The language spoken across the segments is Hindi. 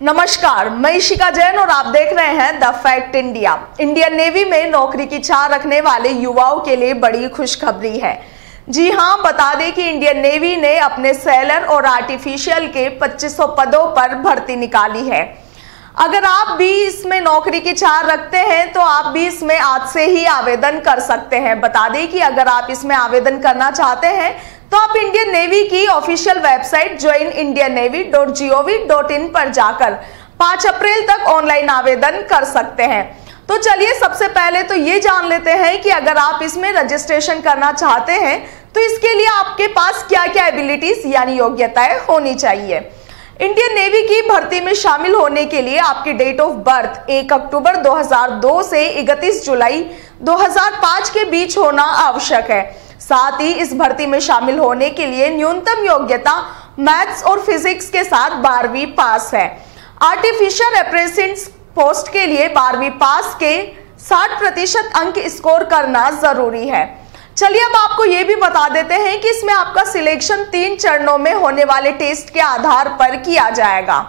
नमस्कार, मैं इशिका जैन और आप देख रहे हैं the fact India. Indian navy में नौकरी की चाह रखने वाले युवाओं के लिए बड़ी खुशखबरी है। जी हां, बता दें कि इंडियन नेवी ने अपने सेलर और आर्टिफिशियल के 2500 पदों पर भर्ती निकाली है। अगर आप भी इसमें नौकरी की चाह रखते हैं तो आप भी इसमें आज से ही आवेदन कर सकते हैं। बता दें कि अगर आप इसमें आवेदन करना चाहते हैं तो आप इंडियन नेवी की ऑफिशियल वेबसाइट joinindiannavy.gov.in पर जाकर 5 अप्रैल तक ऑनलाइन आवेदन कर सकते हैं। तो चलिए सबसे पहले तो ये जान लेते हैं कि अगर आप इसमें रजिस्ट्रेशन करना चाहते हैं तो इसके लिए आपके पास क्या क्या एबिलिटीज यानी योग्यताएं होनी चाहिए। इंडियन नेवी की भर्ती में शामिल होने के लिए आपकी डेट ऑफ बर्थ 1 अक्टूबर 2002 से 31 जुलाई 2005 के बीच होना आवश्यक है। साथ ही इस भर्ती में शामिल होने के लिए न्यूनतम योग्यता मैथ्स और फिजिक्स के साथ 12वीं पास है। आर्टिफिशियल अप्रेंटिस पोस्ट के लिए 12वीं पास के 60% अंक स्कोर करना जरूरी है। चलिए अब आपको ये भी बता देते हैं कि इसमें आपका सिलेक्शन 3 चरणों में होने वाले टेस्ट के आधार पर किया जाएगा।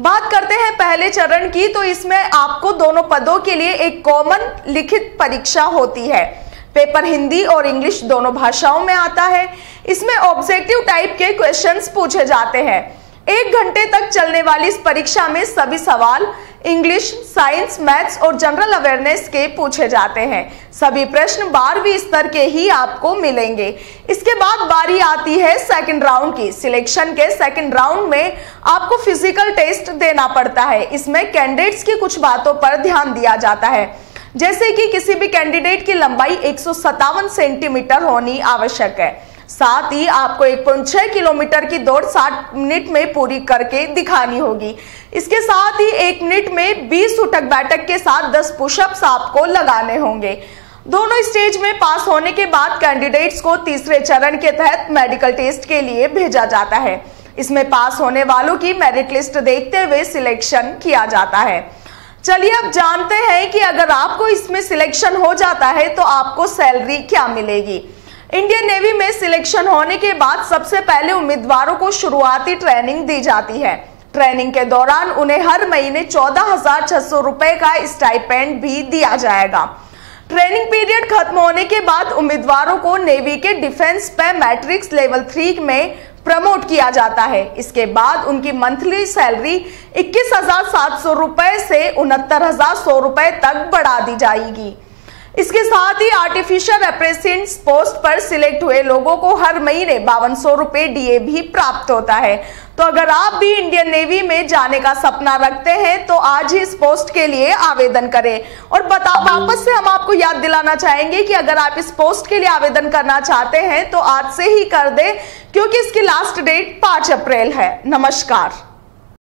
बात करते हैं पहले चरण की, तो इसमें आपको दोनों पदों के लिए एक कॉमन लिखित परीक्षा होती है। पेपर हिंदी और इंग्लिश दोनों भाषाओं में आता है। इसमें ऑब्जेक्टिव टाइप के क्वेश्चंस पूछे जाते हैं। 1 घंटे तक चलने वाली इस परीक्षा में सभी सवाल इंग्लिश, साइंस, मैथ्स और जनरल अवेयरनेस के पूछे जाते हैं। सभी प्रश्न 12वीं स्तर के ही आपको मिलेंगे। इसके बाद बारी आती है सेकंड राउंड की। सिलेक्शन के सेकंड राउंड में आपको फिजिकल टेस्ट देना पड़ता है। इसमें कैंडिडेट्स की कुछ बातों पर ध्यान दिया जाता है, जैसे कि किसी भी कैंडिडेट की लंबाई 157 सेंटीमीटर होनी आवश्यक है। साथ ही आपको 1.6 किलोमीटर की दौड़ 60 मिनट में पूरी करके दिखानी होगी। इसके साथ ही 1 मिनट में 20 उठक बैठक के साथ 10 पुशअप्स आपको लगाने होंगे। दोनों स्टेज में पास होने के बाद कैंडिडेट्स को तीसरे चरण के तहत मेडिकल टेस्ट के लिए भेजा जाता है। इसमें पास होने वालों की मेरिट लिस्ट देखते हुए सिलेक्शन किया जाता है। चलिए अब जानते हैं कि अगर आपको इसमें सिलेक्शन हो जाता है तो आपको सैलरी क्या मिलेगी। इंडियन नेवी में सिलेक्शन होने के बाद सबसे पहले उम्मीदवारों को शुरुआती ट्रेनिंग दी जाती है। ट्रेनिंग के दौरान उन्हें हर महीने 14,600 रुपए का स्टाइपेंड भी दिया जाएगा। ट्रेनिंग पीरियड खत्म होने के बाद उम्मीदवारों को नेवी के डिफेंस पे मैट्रिक्स लेवल 3 में प्रमोट किया जाता है। इसके बाद उनकी मंथली सैलरी 21,700 रुपए से 69,100 रुपए तक बढ़ा दी जाएगी। इसके साथ ही आर्टिफिशियल अप्रेंटिस पोस्ट पर सिलेक्ट हुए लोगों को हर महीने 5200 रुपए डीए भी प्राप्त होता है। तो अगर आप भी इंडियन नेवी में जाने का सपना रखते हैं तो आज ही इस पोस्ट के लिए आवेदन करें। और वापस से हम आपको याद दिलाना चाहेंगे कि अगर आप इस पोस्ट के लिए आवेदन करना चाहते हैं तो आज से ही कर दें, क्योंकि इसकी लास्ट डेट 5 अप्रैल है। नमस्कार।